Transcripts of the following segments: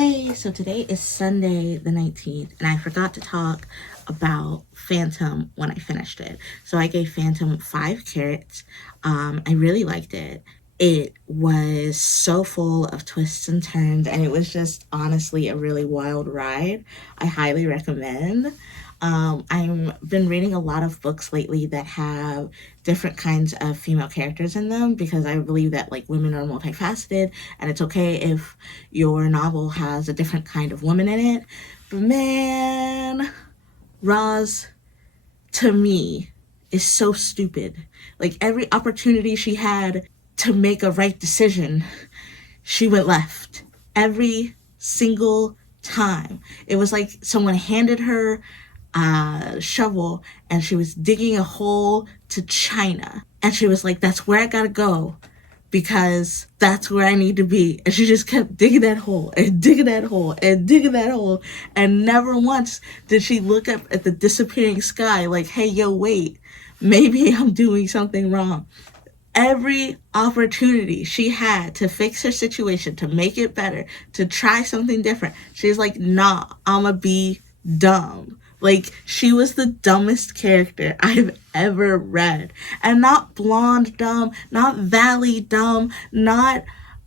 Hey, so today is Sunday the 19th, and I forgot to talk about Phantom when I finished it. So I gave Phantom 5 carrots. I really liked it. It was so full of twists and turns, and it was just honestly a really wild ride. I highly recommend. I've been reading a lot of books lately that have different kinds of female characters in them because I believe that like women are multifaceted and it's okay if your novel has a different kind of woman in it. But man, Roz, to me, is so stupid. Like every opportunity she had to make a right decision, she went left. Every single time. It was like someone handed her a shovel and she was digging a hole to China. And she was like, that's where I gotta go because that's where I need to be. And she just kept digging that hole and digging that hole and digging that hole. And never once did she look up at the disappearing sky like, hey, yo, wait, maybe I'm doing something wrong. Every opportunity she had to fix her situation, to make it better, to try something different, she's like, nah, I'ma be dumb. Like, she was the dumbest character I've ever read. And not blonde dumb, not valley dumb, not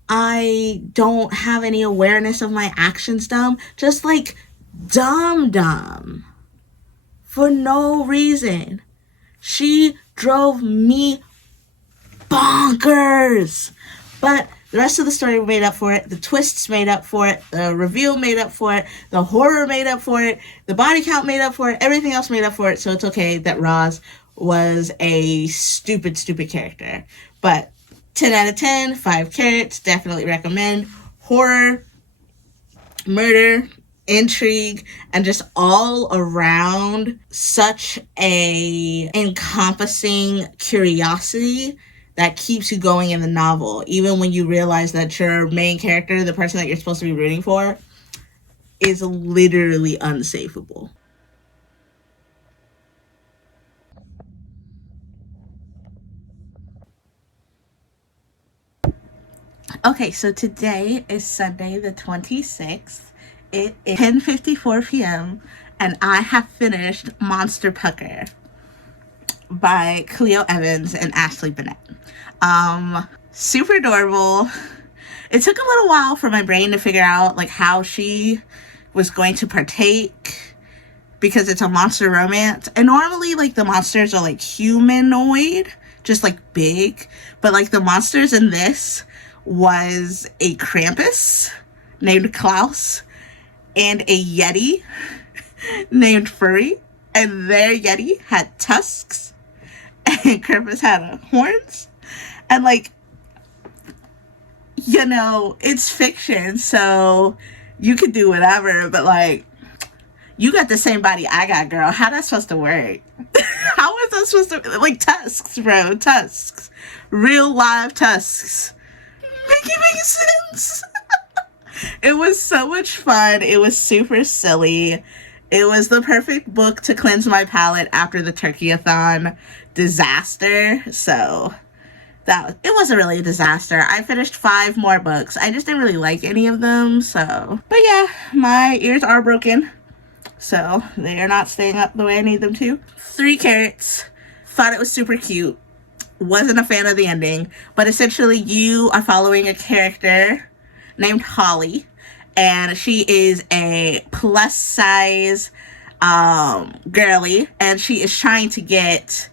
I don't have any awareness of my actions dumb, just like dumb. For no reason. She drove me bonkers. But the rest of the story made up for it. The twists made up for it. The reveal made up for it. The horror made up for it. The body count made up for it. Everything else made up for it. So it's okay that Roz was a stupid character. But 10 out of 10, 5 carrots, definitely recommend. Horror, murder, intrigue, and just all around such a encompassing curiosity that keeps you going in the novel, even when you realize that your main character, the person that you're supposed to be rooting for, is literally unsavable. Okay, so today is Sunday the 26th. It is 10:54 p.m. and I have finished Monster Pucker by Cleo Evans and Ashley Bennett. Super adorable. It took a little while for my brain to figure out like how she was going to partake because it's a monster romance. And normally like the monsters are like humanoid, just like big, but like the monsters in this was a Krampus named Klaus and a Yeti named Furry, and their Yeti had tusks and Krampus had horns. And like, you know, it's fiction, so you could do whatever, but like, you got the same body I got, girl. How that's supposed to work? How is that supposed to, like, tusks, bro, tusks. Real live tusks. Making sense. It was so much fun. It was super silly. It was the perfect book to cleanse my palate after the turkey-a-thon disaster, so it wasn't really a disaster. I finished 5 more books. I just didn't really like any of them, so. But yeah, my ears are broken, so they are not staying up the way I need them to. 3 carrots. Thought it was super cute. Wasn't a fan of the ending, but essentially you are following a character named Holly, and she is a plus size girly, and she is trying to get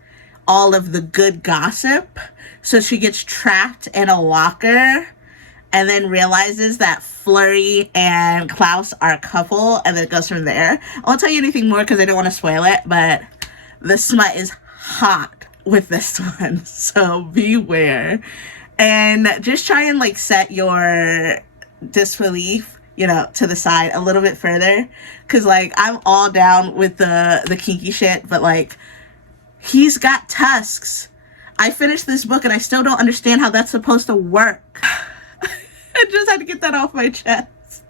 all of the good gossip. So she gets trapped in a locker and then realizes that Flurry and Klaus are a couple, and then it goes from there. I won't tell you anything more because I don't want to spoil it, but the smut is hot with this one, so beware. And just try and like set your disbelief, you know, to the side a little bit further, because like I'm all down with the kinky shit, but like, he's got tusks. I finished this book and I still don't understand how that's supposed to work. I just had to get that off my chest.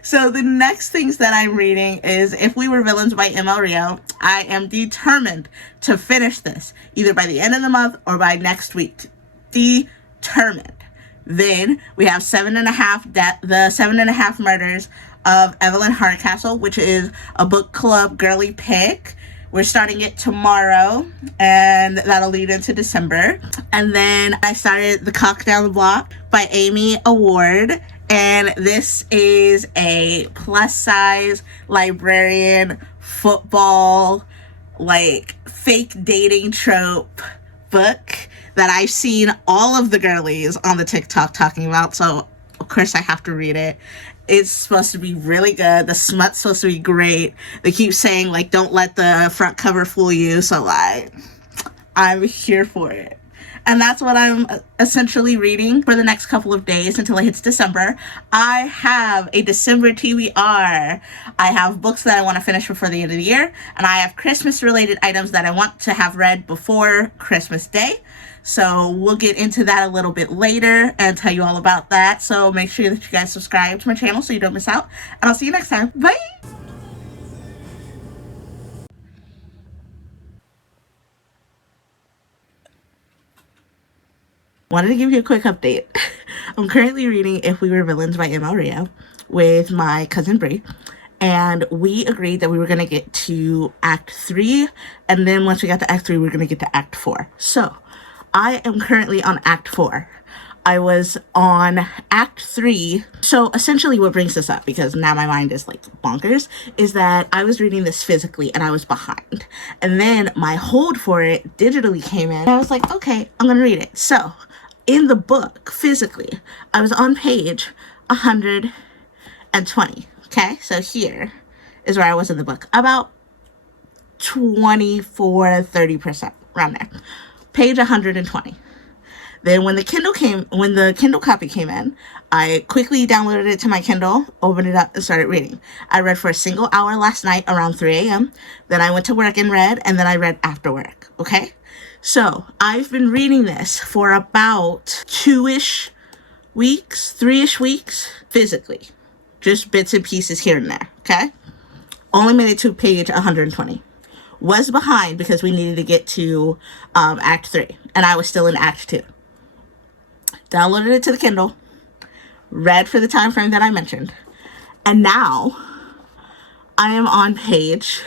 So the next things that I'm reading is If We Were Villains by M.L. Rio. I am determined to finish this either by the end of the month or by next week. Determined. Then we have the 7.5 Murders of Evelyn Hardcastle, which is a book club girly pick. We're starting it tomorrow, and that'll lead into December. And then I started The Cock Down the Block by Amy Award. And this is a plus-size librarian football, like, fake dating trope book that I've seen all of the girlies on the TikTok talking about. So, of course, I have to read it. It's supposed to be really good. The smut's supposed to be great. They keep saying, like, don't let the front cover fool you. So, like, I'm here for it. And that's what I'm essentially reading for the next couple of days until it hits December. I have a December TBR. I have books that I want to finish before the end of the year. And I have Christmas-related items that I want to have read before Christmas Day. So we'll get into that a little bit later and tell you all about that. So make sure that you guys subscribe to my channel so you don't miss out. And I'll see you next time. Bye! Wanted to give you a quick update. I'm currently reading If We Were Villains by M.L. Rio with my cousin Brie. And we agreed that we were going to get to Act 3. And then once we got to Act 3, we were going to get to Act 4. So, I am currently on Act 4. I was on Act 3. So, essentially what brings this up, because now my mind is like bonkers, is that I was reading this physically and I was behind. And then my hold for it digitally came in. And I was like, okay, I'm going to read it. So, in the book, physically, I was on page 120. Okay, so here is where I was in the book. About 30%, around there. Page 120. Then when the Kindle copy came in, I quickly downloaded it to my Kindle, opened it up, and started reading. I read for a single hour last night around 3 a.m. Then I went to work and read, and then I read after work, okay? So, I've been reading this for about 3-ish weeks, physically. Just bits and pieces here and there, okay? Only made it to page 120. Was behind because we needed to get to Act 3, and I was still in Act 2. Downloaded it to the Kindle, read for the time frame that I mentioned, and now I am on page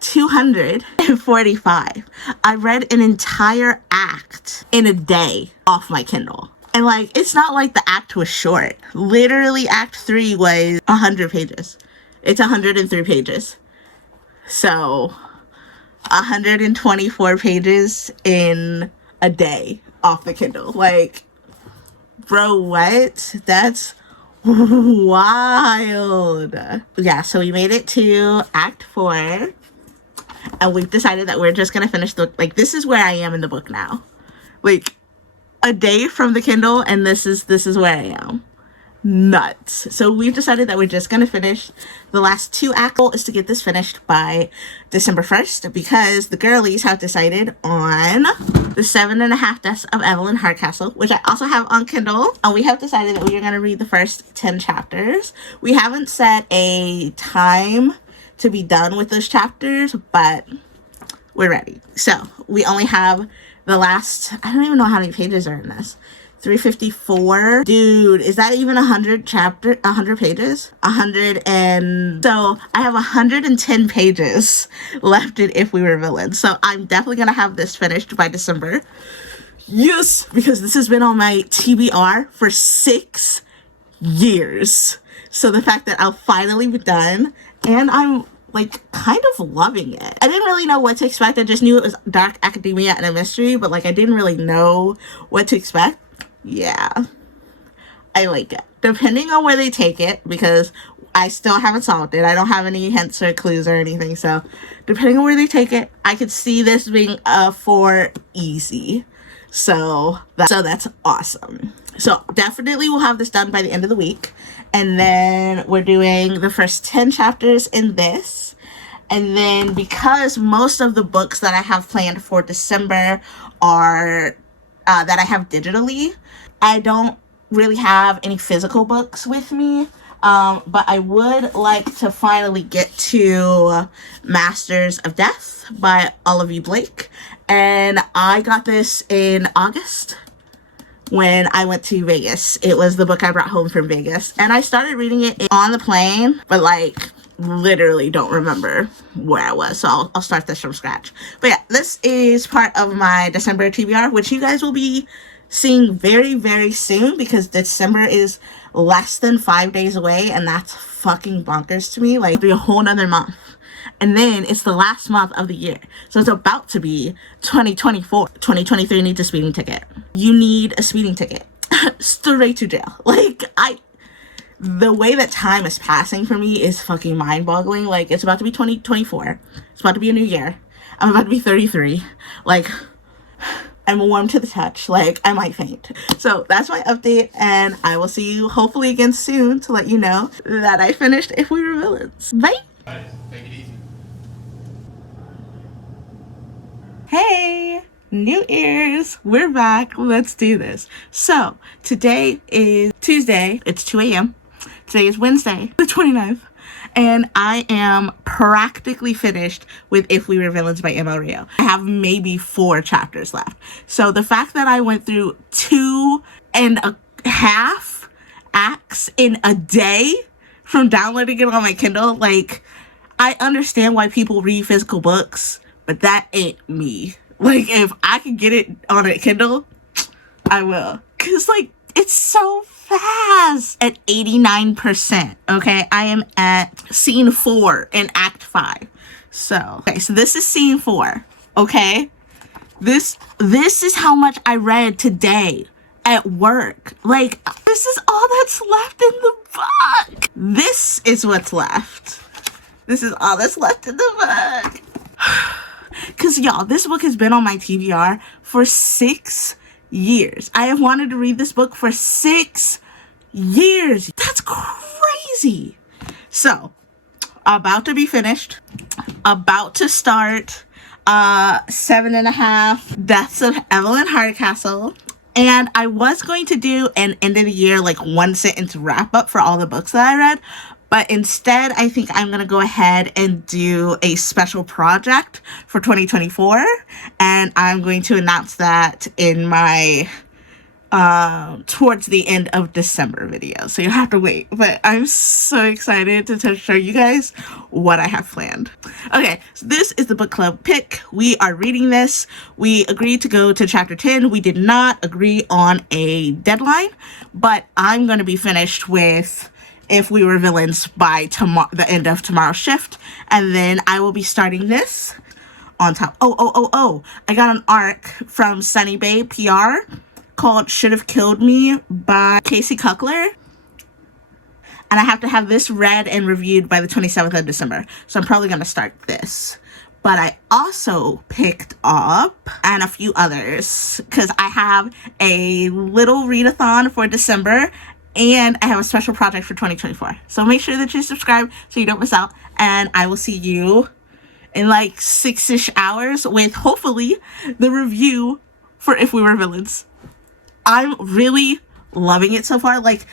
245. I read an entire act in a day off my Kindle. And, like, it's not like the act was short. Literally, Act 3 was 100 pages. It's 103 pages. So, 124 pages in a day off the Kindle. Like, bro, what? That's wild. Yeah, so we made it to Act 4. And we've decided that we're just going to finish like, this is where I am in the book now. Like, a day from the Kindle, and this is where I am. Nuts. So we've decided that we're just going to finish the last 2 acts. Is to get this finished by December 1st, because the girlies have decided on the 7.5 Deaths of Evelyn Hardcastle, which I also have on Kindle. And we have decided that we are going to read the first 10 chapters. We haven't set a time to be done with those chapters, but we're ready. So we only have the last, I don't even know how many pages are in this. 354. Dude, is that even 100 pages? 100 and... So, I have 110 pages left in If We Were Villains. So, I'm definitely going to have this finished by December. Yes! Because this has been on my TBR for 6 years. So, the fact that I'll finally be done, and I'm, like, kind of loving it. I didn't really know what to expect. I just knew it was dark academia and a mystery, but, like, I didn't really know what to expect. Yeah, I like it. Depending on where they take it, because I still haven't solved it. I don't have any hints or clues or anything. So, depending on where they take it, I could see this being a 4 easy. So that's awesome. So, definitely we'll have this done by the end of the week. And then we're doing the first 10 chapters in this. And then because most of the books that I have planned for December are that I have digitally, I don't really have any physical books with me, but I would like to finally get to Masters of Death by Olivia Blake, and I got this in August, when I went to Vegas. It was the book I brought home from Vegas. And I started reading it on the plane, but like literally don't remember where I was. So I'll start this from scratch. But yeah, this is part of my December TBR, which you guys will be seeing very, very soon because December is less than 5 days away. And that's fucking bonkers to me. Like, it'll be a whole nother month. And then it's the last month of the year. So it's about to be 2024. 2023 needs a speeding ticket. You need a speeding ticket. Straight to jail. Like, the way that time is passing for me is fucking mind-boggling. Like, it's about to be 2024. It's about to be a new year. I'm about to be 33. Like, I'm warm to the touch. Like, I might faint. So that's my update, and I will see you hopefully again soon to let you know that I finished If We Were Villains. Bye! Take it easy. Hey, new ears, we're back. Let's do this. So today is Tuesday. It's 2 a.m. Today is Wednesday, the 29th. And I am practically finished with If We Were Villains by M.L. Rio. I have maybe 4 chapters left. So the fact that I went through 2.5 acts in a day from downloading it on my Kindle, like, I understand why people read physical books, but that ain't me. Like, if I can get it on a Kindle, I will. Because, like, it's so fast. At 89%, okay? I am at scene 4 in Act 5. So this is scene 4, okay? This is how much I read today at work. Like, this is all that's left in the book. This is what's left. This is all that's left in the book. Because, y'all, this book has been on my TBR for 6 years. I have wanted to read this book for 6 years. That's crazy. So, about to be finished. About to start 7.5 Deaths of Evelyn Hardcastle. And I was going to do an end of the year, like, 1-sentence wrap up for all the books that I read. But instead, I think I'm going to go ahead and do a special project for 2024. And I'm going to announce that in my towards the end of December video. So you'll have to wait. But I'm so excited to show you guys what I have planned. Okay, so this is the book club pick. We are reading this. We agreed to go to chapter 10. We did not agree on a deadline. But I'm going to be finished with If We Were Villains by the end of tomorrow's shift, and then I will be starting this on top. I got an arc from Sunny Bay PR called Should Have Killed Me by Casey Cuckler, and I have to have this read and reviewed by the 27th of December, so I'm probably going to start this. But I also picked up, and a few others, because I have a little readathon for December, and I have a special project for 2024. So make sure that you subscribe so you don't miss out. And I will see you in like 6-ish hours with hopefully the review for If We Were Villains. I'm really loving it so far. Like,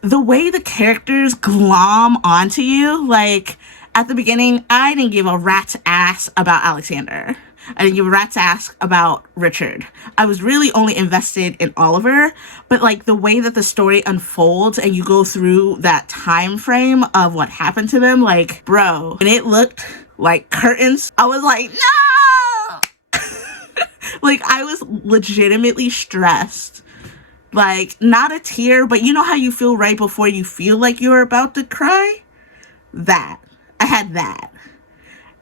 the way the characters glom onto you. Like, at the beginning, I didn't give a rat's ass about Alexander. I didn't give a rat's ass about Richard. I was really only invested in Oliver, but like the way that the story unfolds and you go through that time frame of what happened to them, like, bro, and it looked like curtains, I was like, no! Like, I was legitimately stressed. Like, not a tear, but you know how you feel right before you feel like you're about to cry? That. I had that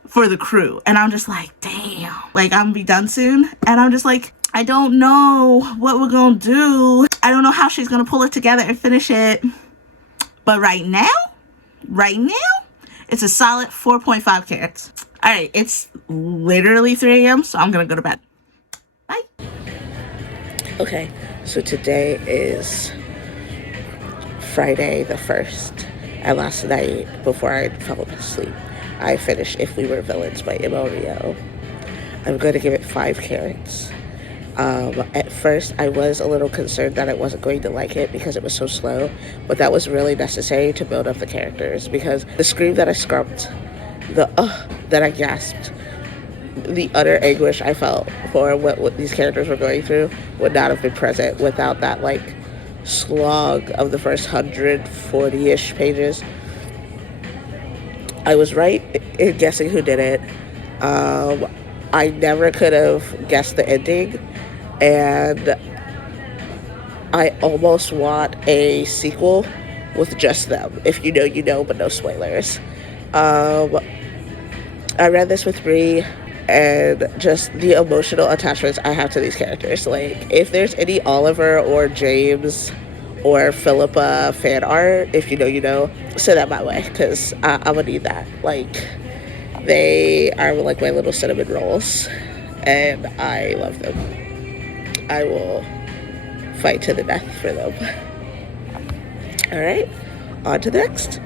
for the crew. And I'm just like, damn. Like, I'm gonna be done soon. And I'm just like, I don't know what we're gonna do. I don't know how she's gonna pull it together and finish it. But right now, it's a solid 4.5 carats. All right, it's literally 3 a.m., so I'm gonna go to bed. Bye. Okay, so today is Friday the 1st. And last night, before I fell asleep, I finished If We Were Villains by M.L. Rio. I'm going to give it 5 carats. At first, I was a little concerned that I wasn't going to like it because it was so slow, but that was really necessary to build up the characters, because the scream that I scrumped, the that I gasped, the utter anguish I felt for what these characters were going through would not have been present without that like slog of the first 140-ish pages. I was right in guessing who did it. I never could have guessed the ending, and I almost want a sequel with just them. If you know, you know, but no spoilers. I read this with Bree, and just the emotional attachments I have to these characters. Like, if there's any Oliver or James or Philippa fan art, if you know, you know, send that my way, because I'm gonna need that. Like, they are like my little cinnamon rolls, and I love them. I will fight to the death for them. All right, on to the next.